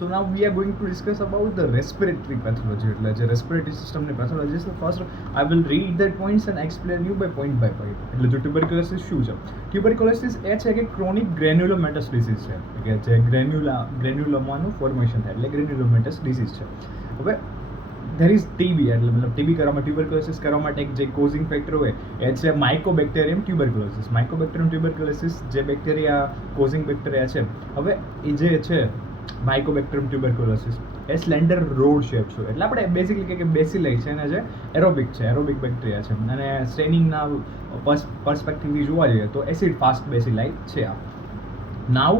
So now we are going to discuss about the respiratory pathology. એટલે જે respiratory system ની pathology છે. First I will read the points and explain you by point by point. એટલે જો tuberculosis શું છે? Tuberculosis એ છે કે chronic granulomatous disease છે. કે જે ગ્રેન્યુલોમાનું ફોર્મેશન થાય એટલે granulomatous disease છે. હવે there is TB એટલે મતલબ TB કરવામાં ટ્યુબરક્યુલોસિસ કરવા માટે એક જે કોઝિંગ ફેક્ટર હોય એ છે માઇકોબેક્ટેરિયમ ટ્યુબરક્યુલોસિસ. માઇકોબેક્ટેરિયમ ટ્યુબરક્યુલોસિસ જે બેક્ટેરિયા કોઝિંગ બેક્ટેરિયા છે. હવે એ જે છે માઇકોબેક્ટેરિયમ ટ્યુબરક્યુલોસિસ એ સ્લેન્ડર રોડ શેપ છે. એટલે આપણે બેઝિકલી કે બેસિલાઈ છે અને જે એરોબિક બેક્ટેરિયા છે અને સ્ટ્રેનિંગના પર્સપેક્ટિવથી જોવા જઈએ તો એસિડ ફાસ્ટ બેસિલાઈ છે આ. નાવ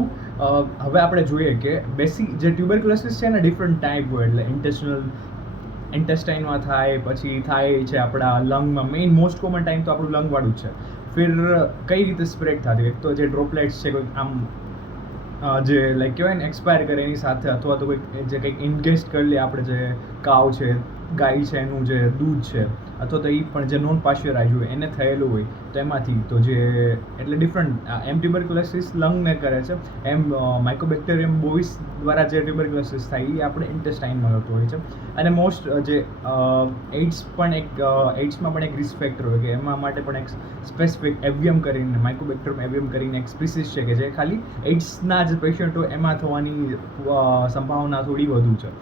હવે આપણે જોઈએ કે જે ટ્યુબરક્યુલોસિસ છે ને ડિફરન્ટ ટાઈપ હોય. એટલે ઇન્ટેસ્ટાઇનમાં થાય, પછી થાય છે આપણા લંગમાં. મેઇન મોસ્ટ કોમન ટાઈમ તો આપણું લંગવાળું જ છે. ફિર કઈ રીતે સ્પ્રેડ થતી? એક તો જે ડ્રોપલેટ્સ છે કોઈક આમ જે લાઈક કહેવાય ને એક્સપાયર કરે એની સાથે, અથવા તો કોઈક જે કંઈક ઇન્ગેસ્ટ કરી લે આપણે, જે કાવ છે, ગાય છે, એનું જે દૂધ છે, અથવા તો એ પણ જે નોન પાશ્ચરાઇઝ હોય એને થયેલું હોય તો એમાંથી તો જે એટલે ડિફરન્ટ એમ ટ્યુબરક્યુલોસિસ લંગને કરે છે, એમ માઇકોબેક્ટેરિયમ બોવિસ દ્વારા જે ટ્યુબરક્યુલોસિસ થાય એ આપણે ઇન્ટેસ્ટાઇનમાં થતું હોય છે. અને મોસ્ટ જે એઇડ્સમાં પણ એક રિસ્ક ફેક્ટર હોય કે એમાં માટે પણ એક સ્પેસિફિક એવિયમ કરીને, માઇકોબેક્ટેરિયમ એવિયમ કરીને એક સ્પીસીસ છે કે જે ખાલી એઇડ્સના જે પેશન્ટ હોય એમાં થવાની સંભાવના થોડી વધુ છે.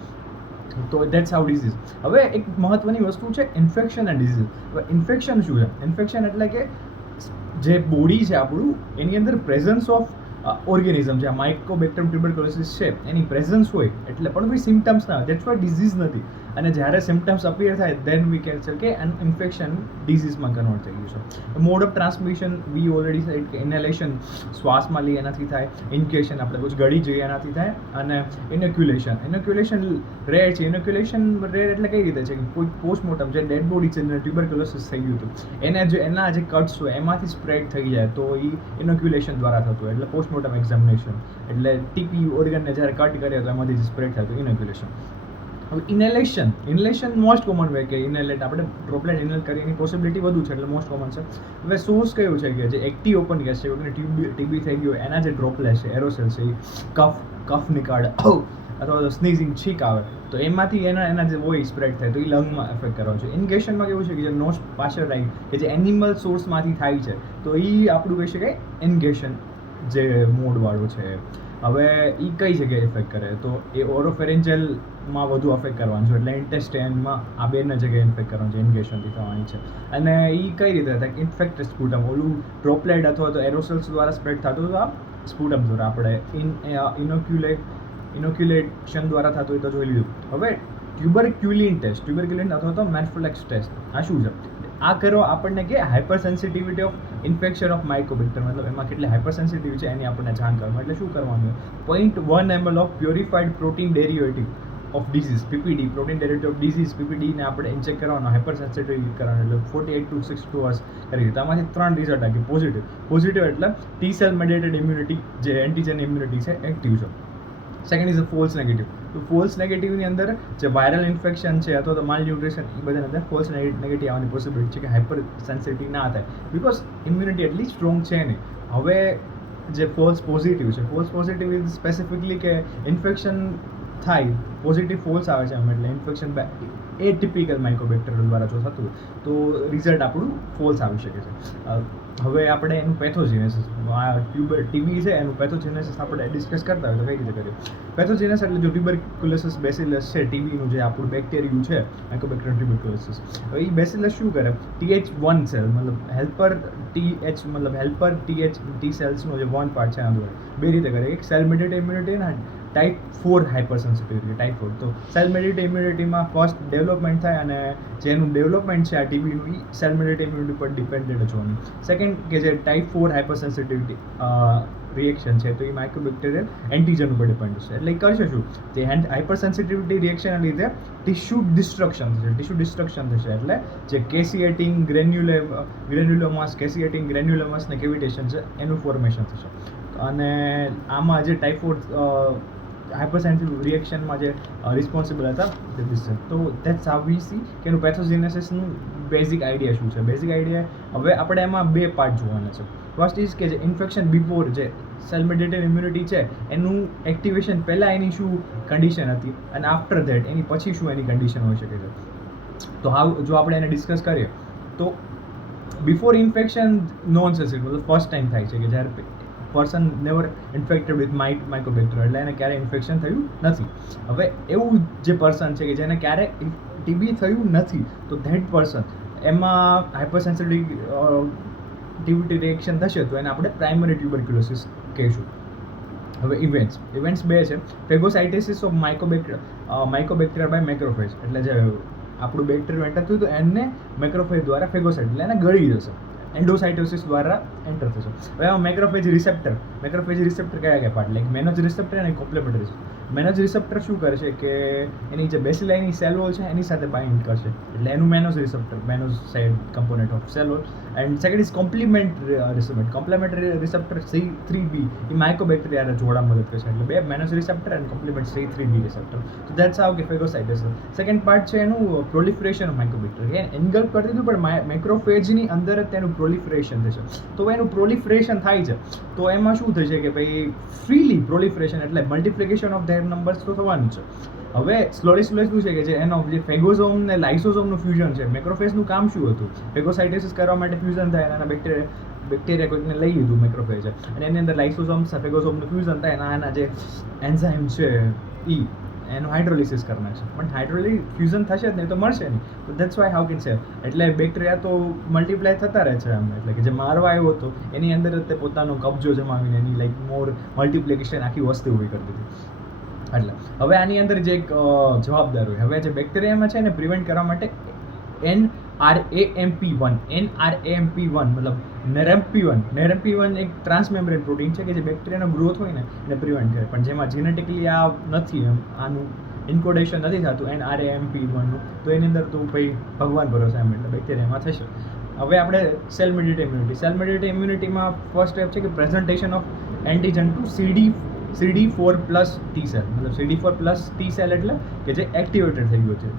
તો દેટ્સ હાઉ ડિઝીઝ. હવે એક મહત્વની વસ્તુ છે ઇન્ફેક્શન એન્ડ ડિઝીઝ. હવે ઇન્ફેક્શન શું છે? ઇન્ફેક્શન એટલે કે જે બોડી છે આપણું એની અંદર પ્રેઝન્સ ઓફ ઓર્ગેનિઝમ, જે માઇકોબેક્ટેરિયમ ટ્યુબરક્યુલોસિસ છે એની પ્રેઝન્સ હોય એટલે પણ કોઈ સિમ્ટમ્સ ના હોય. દેટ્સ વાય ડિઝીઝ નથી. અને જ્યારે સિમ્ટમ્સ અપિયર થાય દેન વી કેન સે કે એન ઇન્ફેક્શન ડિઝીઝમાં કન્વર્ટ થઈ ગયું છે. Mode of transmission we already said કે ઇનહેલેશન શ્વાસમાં લઈએ એનાથી થાય, ઇન્ક્યુલેશન આપણે કુછ ગળી જોઈએ એનાથી થાય, અને ઇનોક્યુલેશન રેર છે. ઇનોક્યુલેશન રેર એટલે કઈ રીતે છે કે કોઈ પોસ્ટમોર્ટમ જે ડેડ બોડી છે જેને ટ્યુબરક્યુલોસિસ થઈ ગયું હતું એના જે કટ્સ હોય એમાંથી સ્પ્રેડ થઈ જાય તો એ ઇનોક્યુલેશન દ્વારા થતું હોય. એટલે પોસ્ટમોર્ટમ એક્ઝામિનેશન એટલે ટીપી ઓર્ગનને જ્યારે કટ કરે તો એમાંથી સ્પ્રેડ થાય તો ઇનોક્યુલેશન. હવે ઇનહેલેશન મોસ્ટ કોમન વે કે ઇનહેલેટ આપણે ડ્રોપલેટ ઇનહેલ કરીએની પોસિબિલિટી વધુ છે એટલે મોસ્ટ કોમન છે. હવે સોર્સ કયું છે કે જે એક્ટિવ ઓપન કેસ છે, કોઈને ટીબી થઈ ગયું એના જે ડ્રોપલેટ છે, એરોસેલ છે, એ કફ નીકાળે અથવા તો સ્નીઝિંગ છીક આવે તો એમાંથી એના જે હોય સ્પ્રેડ થાય તો એ લંગમાં એફેક્ટ કરવાનું છે. ઇન્ગેશનમાં કેવું છે કે જે નોન પાશ્ચરાઇઝ કે જે એનિમલ સોર્સમાંથી થાય છે તો એ આપણું કહી શકાય ઇન્ગેશન જે મોડવાળું છે. હવે એ કઈ જગ્યાએ ઇફેક્ટ કરે તો એ ઓરોફેરેન્જલમાં વધુ અફેક્ટ કરવાનું છે. એટલે ઇન્ટેસ્ટાઇનમાં આ બેને જગ્યાએ ઇન્ફેક્ટ કરવાનું છે, ઇન્ગેશનથી થવાની છે. અને એ કઈ રીતે થાય? ઇન્ફેક્ટેડ સ્પુટમ, ઓલું ડ્રોપલેટ અથવા તો એરોસોલ્સ દ્વારા સ્પ્રેડ થતું હતું આ સ્પુટમ દ્વારા, આપણે ઇનોક્યુલેશન દ્વારા થતું હોય તો જોઈ લીધું. હવે ટ્યુબરક્યુલિન અથવા તો મેન્ફોલેક્સ ટેસ્ટ આ શું છે? આ કરો આપણને કે hyper sensitivity of infection of mycobacterium, મતલબ એમાં કેટલી હાઇપર સેન્સિટિવ છે એની આપણને જાણ કરવાનું. એટલે શું કરવાનું? 0.1 ml of purified protein derivative of disease PPD, protein derivative of disease PPD ને આપણે ઇન્જેક્ટ કરવાનો, હાઇપર સેન્સિટિવિટી કરવાનું. એટલે 48 to 62 hours કરી. તો આમાંથી 3 રિઝલ્ટ આવી. પોઝિટિવ એટલે ટી સેલ મેડિએટેડ ઇમ્યુનિટી, જે એન્ટીજન ઇમ્યુનિટી છે એક્ટિવ છે. Second is a false negative. તો ફોલ્સ નેગેટિવની અંદર જે વાયરલ ઇન્ફેક્શન છે અથવા તો માલ ન્યુટ્રિશન એ બધાની અંદર ફોલ્સ નેગેટિવ આવવાની પોસિબિલિટી છે કે હાઇપર સેન્સિટિવ ના થાય, બિકોઝ ઇમ્યુનિટી એટલી સ્ટ્રોંગ છે નહીં. હવે જે ફોલ્સ પોઝિટિવ છે, ફોલ્સ પોઝિટિવ ઇઝ સ્પેસિફિકલી કે ઇન્ફેક્શન થાય, પોઝિટિવ ફોલ્સ આવે છે એટલે ઇન્ફેક્શન એટિપિકલ માઇકોબેક્ટેરિયમ દ્વારા જો થતું તો રિઝલ્ટ આપણું ફોલ્સ આવી શકે છે. હવે આપણે એનું પેથોજેનેસિસ, ટીબી છે એનું પેથોજેનેસિસ આપણે ડિસ્કસ કરતા હોય તો કઈ રીતે કરીએ? પેથોજેનેસિસ એટલે જો ટ્યુબરક્યુલોસિસ બેસિલસ છે, ટીબીનું જે આપણું બેક્ટેરિયું છે માઇકોબેક્ટેરિયમ ટ્યુબરક્યુલોસિસ, હવે એ બેસિલસ શું કરે? TH1 સેલ મતલબ હેલ્પર ટી સેલ્સનો જે 1 પાર્ટ છે એના દ્વારા બે રીતે કરે. એક સેલ મેડિએટેડ ઇમ્યુનિટી અને ટાઈપ 4 હાઇપર સેન્સિટિવિટી, ટાઈપ 4. તો સેલ મેડિએટેડ ઇમ્યુનિટીમાં ફર્સ્ટ ડેવલપમેન્ટ થાય અને જેનું ડેવલપમેન્ટ છે આ ટીબીનું એ સેલ મેડિએટેડ ઇમ્યુનિટી પર ડિપેન્ડેડ જ હોવાનું. સેકન્ડ કે જે ટાઈપ 4 હાઇપર સેન્સિટિવિટી રિએક્શન છે તો એ માઇકોબેક્ટેરિયલ એન્ટીજન ઉપર ડિપેન્ડ છે. એટલે એ કરશે શું? તે હાઇપર સેન્સિટિવિટી રિએક્શનના લીધે ટિશ્યુ ડિસ્ટ્રક્શન થશે. એટલે જે કેસિએટિંગ ગ્રેન્યુલોમાસ ને કેવિટેશન છે એનું ફોર્મેશન થશે. અને આમાં જે ટાઈપ 4 હાઇપરસેન્સિટિવ રિએક્શનમાં જે રિસ્પોન્સિબલ હતા તો દેટ્સ હાઉ વી સી કે એનું પેથોજેનેસિસનું બેઝિક આઈડિયા શું છે. બેઝિક આઈડિયા હવે આપણે એમાં 2 પાર્ટ જોવાના છે. ફર્સ્ટ ઇઝ કે જે ઇન્ફેક્શન બિફોર જે સેલ મેડિએટેડ ઇમ્યુનિટી છે એનું એક્ટિવેશન પહેલાં એની શું કન્ડિશન હતી અને આફ્ટર ધેટ એની પછી શું એની કન્ડિશન હોઈ શકે છે. તો જો આપણે એને ડિસ્કસ કરીએ તો બિફોર ઇન્ફેક્શન નોન સેન્સિટિવ મતલબ ફર્સ્ટ ટાઈમ થાય છે કે જ્યારે પર્સન નેવર ઇન્ફેક્ટેડ વિથ માઇકોબેક્ટેરિયા એટલે એને ક્યારે ઇન્ફેક્શન થયું નથી. હવે એવું જે પર્સન છે કે જેને ક્યારે ટીબી થયું નથી તો ધેટ પર્સન એમાં હાઇપરસેન્સિટિવિટી રિએક્શન થશે તો એને આપણે પ્રાઇમરી ટ્યુબરક્યુલોસિસ કહીશું. હવે ઇવેન્ટ્સ 2 છે. ફેગોસાઇટોસિસ ઓફ માઇકોબેક્ટેરિયા બાય મેક્રોફેજ એટલે જે આપણું બેક્ટેરિયા એન્ટર થયું તો એને મેક્રોફેજ દ્વારા ફેગોસાઇટ એટલે એને ગળી જશે. એન્ડોસાઇટોસિસ દ્વારા એન્ટર થશે. હવે આમાં મેક્રોફેજ રિસેપ્ટર કયા પાર્ટ લાઈક મેનોજ રિસેપ્ટર અને કોમ્પ્લિમેન્ટરી રિસેપ્ટર. મેનોજ રિસેપ્ટર શું કરશે કે એની જે બેસિલાઈની સેલ વોલ છે એની સાથે બાઇન્ડ કરશે એટલે એનું mannose side component of cell wall. And second is complementary receptor C3b એ માઇકોબેક્ટેરિયાને જોડા મદદ કરશે એટલે 2 મેનોજ રિસેપ્ટર અને કોમ્પ્લિમેન્ટ C3b રિસેપ્ટર. તો ધેટ્સ હાઉ કે ફેગોસાઇટોસિસ. સેકન્ડ પાર્ટ છે એનું પ્રોલિફરેશન ઓફ માઇકોબેક્ટેરિયા. એન્ગલ્ફ કરી દીધું પણ મેક્રોફેજની અંદર જ તેનું પ્રોલિફરેશન થશે. તો એનું પ્રોલિફરેશન થાય છે તો એમાં શું થશે કે ભાઈ ફ્રીલી પ્રોલિફરેશન એટલે મલ્ટિપ્લિકેશન ઓફ ધેર નંબર્સ તો થવાનું છે. હવે સ્લોલી શું છે કે જે એનો જે ફેગોઝોમ ને લાઇસોઝોમનું ફ્યુઝન છે. મેક્રોફેજનું કામ શું હતું? ફેગોસાઇટોસિસ કરવા માટે ફ્યુઝન થાય અને બેક્ટેરિયા કોઈકને લઈ લીધું મેક્રોફેજ અને એની અંદર લાઇસોઝોમ ફેગોઝોમનું ફ્યુઝન થાય અને આના જે એન્ઝાઇમ છે એનું હાઇડ્રોલિસિસ કરનાર છે પણ ફ્યુઝન થશે જ નહીં તો મળશે નહીં. તો that's why how can say એટલે બેક્ટેરિયા તો મલ્ટીપ્લાય થતા રહે છે એમ એટલે કે જે મારવા આવ્યો હતો એની અંદર જ તે પોતાનો કબજો જમાવીને એની લાઈક મોર મલ્ટિપ્લિકેશન આખી વસ્તુ ઊભી કરી દીધી. એટલે હવે આની અંદર જે એક જવાબદાર હોય હવે જે બેક્ટેરિયામાં છે ને પ્રિવેન્ટ કરવા માટે NRAMP1 મતલબ નેરેમ્પી1 એક ટ્રાન્સમેમ્બ્રેન પ્રોટીન છે કે જે બેક્ટેરિયાનો ગ્રોથ હોય ને એને પ્રિવેન્ટ કરે પણ જેમાં જેનેટિકલી આ નથી આનું ઇન્કોડેશન નથી થતું NRAMP1 તો એની અંદર તો ભાઈ ભગવાન ભરોસે એમ એટલે બેક્ટેરિયામાં થશે. હવે આપણે સેલ મેડિએટેડ ઇમ્યુનિટીમાં ફર્સ્ટ સ્ટેપ છે કે presentation of antigen to CD4 plus T cell મતલબ CD4 પ્લસ ટી સેલ એટલે કે જે એક્ટિવેટેડ થઈ ગયો છે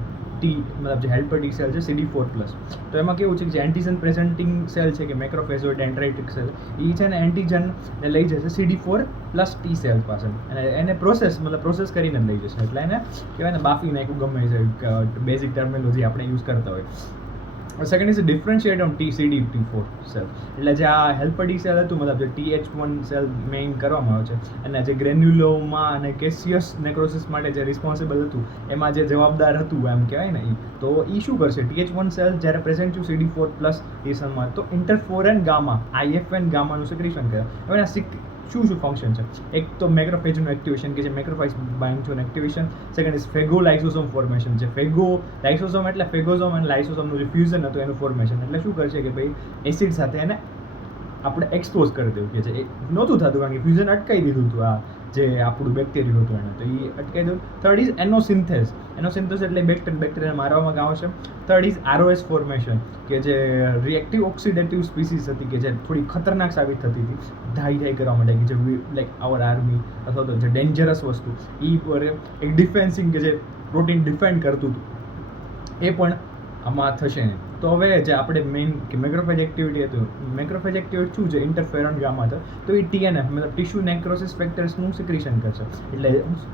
મતલબ જે હેલ્પર ટી સેલ છે CD4 પ્લસ. તો એમાં કેવું છે કે જે એન્ટીજન પ્રેઝન્ટિંગ સેલ છે કે મેક્રોફેજ હોય ડેન્ડ્રાઇટિક સેલ એ છે ને એન્ટીજનને લઈ જશે CD4 પ્લસ ટી સેલ પાસે અને એને પ્રોસેસ કરીને લઈ જશે એટલે એને કહેવાય ને બાફી નાખ્યું ગમે છે બેઝિક ટર્મિનોલોજી આપણે યુઝ કરતા હોય. Second is differentiate on CD4 cell એટલે જે આ હેલ્પર ટી સેલ હતું મતલબ જે TH1 સેલ મેઇન કરવામાં આવે છે અને જે ગ્રેન્યુલોમા અને કેસિયસ નેક્રોસિસ માટે જે રિસ્પોન્સિબલ હતું એમાં જે જવાબદાર હતું એમ કહેવાય ને તો એ શું કરશે TH1 સેલ જ્યારે પ્રેઝન્ટ થયું CD4 પ્લસ ટી સેલમાં તો ઇન્ટરફોરેન ગામા IFN ગામાનું સિક્રેશન કરે. હવે શું ફંક્શન છે? એક તો મેક્રોફેજનું એક્ટિવેશન કે જે મેક્રોફેજ બાઇન્ડ થયું એક્ટિવેશન. સેકન્ડ ઇઝ ફેગોલાઇસોસોમ ફોર્મેશન છે. ફેગોલાઇસોસોમ એટલે ફેગોઝોમ અને લાઇસોસોમનું જે ફ્યુઝન હતું એનું ફોર્મેશન એટલે શું કરશે કે ભાઈ એસિડ સાથે એને આપણે એક્સપોઝ કરી દેવું કે જે નહોતું થતું કારણ કે ફ્યુઝન અટકાવી દીધું હતું આ જે આપણું બેક્ટેરિયું હતું એને તો એ અટકાવી દીધું. થર્ડ ઇઝ એનોસિન્થેસ એટલે બેક્ટેરિયા મારવામાં કામ આવશે. થર્ડ ઇઝ ROS ફોર્મેશન કે જે રિએક્ટિવ ઓક્સિડેટિવ સ્પીસીસ હતી કે જે થોડી ખતરનાક સાબિત થતી હતી ધાઈ કરવા માટે કે જે લાઈક આવર આર્મી અથવા તો જે ડેન્જરસ વસ્તુ એ પર એક ડિફેન્સિંગ કે જે પ્રોટીન ડિફેન્ડ કરતું હતું એ પણ આમાં થશે નહીં. તો હવે જે આપણે મેઇન કે મેક્રોફેજ એક્ટિવિટી હતું શું છે ઇન્ટરફેરોન ગામા હતો તો એ TNF મતલબ ટિશ્યુ નેક્રોસિસ ફેક્ટર્સનું સિક્રેશન કરશે એટલે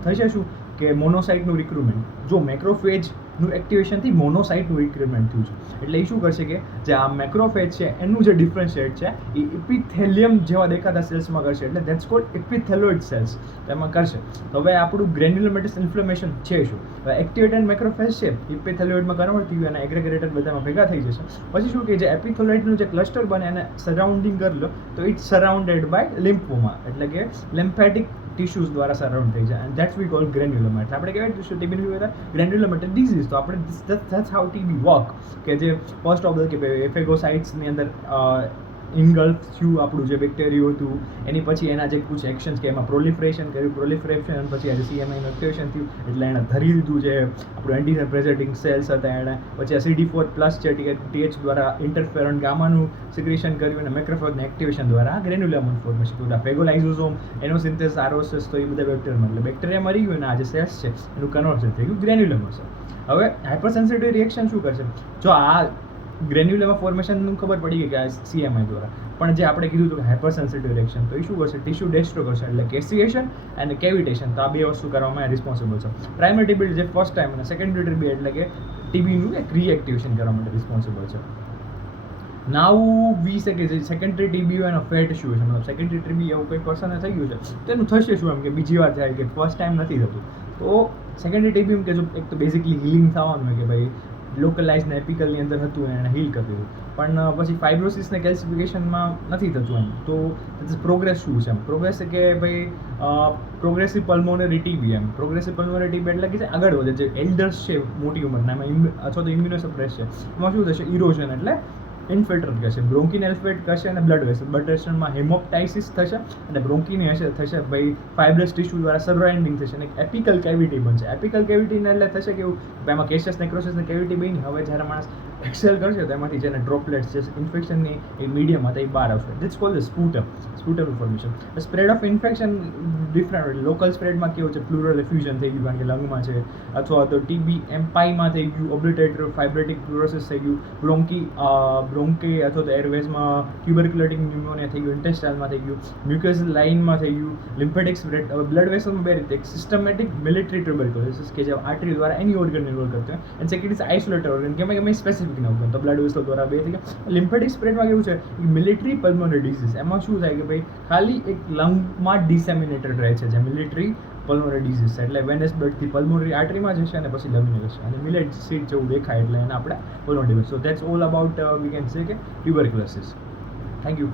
થશે શું કે મોનોસાઇટનું રિક્રુટમેન્ટ. જો મેક્રોફેજનું એક્ટિવેશનથી મોનોસાઇટનું રિક્રુટમેન્ટ થયું છે એટલે એ શું કરશે કે જે આ મેક્રોફેજ છે એનું જે ડિફરન્શિએટ છે એ એપિથેલિયમ જેવા દેખાતા સેલ્સમાં કરશે એટલે ધેટ્સ કોલ્ડ એપિથેલોઇડ સેલ્સ એમાં કરશે. તો હવે આપણું ગ્રેન્યુલોમેટસ ઇન્ફ્લેમેશન છે શું? હવે એક્ટિવેટેડ મેક્રોફેજ છે એપિથેલોઇડમાં કન્વર્ટ થયું અને એગ્રેગેટેડ બધામાં ભેગા થઈ જશે. પછી શું કે જે એપિથેલોઇડનું જે ક્લસ્ટર બને એને સરાઉન્ડિંગ કરી લો તો ઇટ્સ સરાઉન્ડેડ બાય લિમ્ફોમા એટલે કે લિમ્ફેટિક ટિશ્યુઝ દ્વારા સરાઉન્ડ થઈ જાય એન્ડ દેટ્સ વી કોલ ગ્રેન્યુલોમા. એટલે આપણે કહેવાય ટીબીની હોય ગ્રેન્યુલોમેટર ડિઝીઝ. તો આપણે ધેટ્સ હાઉ ટીબી વર્ક કે જે ફર્સ્ટ ઓફ ધ કે ફેગોસાઇટ્સની અંદર ઇનગલ્ફ થયું આપણું જે બેક્ટેરિયો હતું, એની પછી એના જે કુછ એક્શન્સ કે એમાં પ્રોલિફરેશન કર્યું, પ્રોલિફરેશન પછી આજે CMIનું એક્ટિવેશન થયું, એટલે એણે ધરી દીધું જે આપણું એન્ટીજન પ્રેઝન્ટિંગ સેલ્સ હતા એણે, પછી આ CD4+ છે TH દ્વારા ઇન્ટરફેરોન ગામાનું સિક્રેશન કર્યું અને મેક્રોફેજને એક્ટિવેશન દ્વારા ગ્રેન્યુલોમનું ફોર્મેશન થયું. ફેગોલાઇઝોસોમ, એનોસિન્થેસિસ, આરોસિસ, તો એ બધા બેક્ટેરિયામાં, એટલે બેક્ટેરિયા મરી ગયું અને આ જે સેલ્સ છે એનું કન્વર્ઝન થઈ ગયું ગ્રેન્યુલમ હશે. હવે હાઇપર સેન્સિટિવ રિએક્શન શું કરશે? જો આ ગ્રેન્યુલમાં ફોર્મેશનનું ખબર પડી ગઈ કે આ CMI દ્વારા, પણ જે આપણે કીધું હતું કે હાઇપર સેન્સિટિવ રિએક્શન, તો એ શું કરશે? ટિશ્યુ ડેસ્ટ્રો કરશે, એટલે કેસિએશન અને કેવિટેશન, તો આ બે વસ્તુ કરવામાં રિસ્પોન્સિબલ છે. પ્રાઇમરી TB જે ફર્સ્ટ ટાઈમ અને સેકન્ડરી TB એટલે કે TBનું એક રીએક્ટિવેશન કરવા માટે રિસ્પોન્સિબલ છે. નાઉ વી સે કે જે સેકન્ડરી TB હોય એનો ફેટ શું છે, મતલબ સેકન્ડરી TB એવું કોઈ પર્સનને થઈ ગયું છે તો એનું થશે શું, એમ કે બીજી વાર થાય કે ફર્સ્ટ ટાઈમ નથી થતું. તો સેકન્ડરી TB એમ કે જો એક તો બેઝિકલી હિલિંગ થવાનું હોય કે ભાઈ લોકલાઇઝ ને એપિકલની અંદર હતું એને હીલ કરી દીધું, પણ પછી ફાઇબ્રોસિસ ને કેલ્સિફિકેશનમાં નથી થતું એમ. તો પ્રોગ્રેસ શું છે એમ? પ્રોગ્રેસ કે ભાઈ પ્રોગ્રેસિવ પલ્મોનરી TB એમ. પ્રોગ્રેસિવ પલ્મોનરી TB એટલે કે આગળ વધે, જે એલ્ડર્સ છે મોટી ઉંમરના એમાં અથવા તો ઇમ્યુનોસપ્રેસ છે એમાં શું થશે? ઇરોઝન એટલે ઇન્ફિલ્ટ્રેટ કરશે, બ્રોન્કિન એલ્ફેટ કરશે અને બ્લડ વેસલમાં હેમોપ્ટાઇસિસ થશે અને બ્રોન્કિની થશે ભાઈ ફાઇબ્રસ ટિશ્યુ દ્વારા સરાઉન્ડિંગ થશે અને એપિકલ કેવિટી બનશે. એપિકલ કેવિટીને એટલે થશે કેવું? એમાં કેશિયસ નેક્રોસિસ ને કેવિટી બની, હવે જ્યારે માણસ એક્સેલ કરશે તો એમાંથી જેને ડ્રોપલેટ્સ છે ઇન્ફેક્શનની એ મીડિયમ હતા એ બહાર આવશે. This called sputum formation. Spread of infection different. Local સ્પ્રેડમાં કેવું છે? પ્લુરલ એફ્યુઝન થઈ ગયું કારણ કે લંગમાં છે, અથવા તો TB એમ્પાઈમાં થઈ ગયું, ઓબ્લિટેટરી ફાઇબ્રેટિક પ્લુરોસિસ થઈ ગયું, બ્રોન્કી અથવા તો એરવેઝમાં ટ્યુબરક્યુલેટિક ન્યુમોનિયા થઈ ગયું, ઇન્ટેસ્ટાઇલમાં થઈ ગયું, મ્યુકસ લાઇનમાં થઈ ગયું, લિમ્ફેટિક સ્પ્રેડ. બ્લડ વેસલમાં બે રીતે, એક સિસ્ટમેટિક મિલિટરી ટ્યુબરક્યુલોસિસ કે જે આર્ટરી દ્વારા એની ઓર્ગન ઇન્વોલ્વ કરતો હોય, and second is isolated organ કે એમાં સ્પેસિફિક ન ઓર્ગન, તો બ્લડ વેસલ દ્વારા બે થઈ ગયા. લિમ્ફેટિક સ્પ્રેડમાં કેવું છે? મિલિટરી પલ્મોનરી ડિઝીઝ, એમાં શું થાય કે ભાઈ ખાલી એક લંગમાં ડિસેમિનેટેડ રહે છે જે મિલિટરી પલ્મોનરી ડિઝીઝ છે, એટલે વેનસ બ્લડથી પલ્મોનરી આર્ટરીમાં જશે અને પછી લંગને જશે અને મિલેટ સીડ જેવું દેખાય એટલે એને આપણે pulmonary. So that's all about we can say કે ટ્યુબરક્યુલોસિસ. Thank you.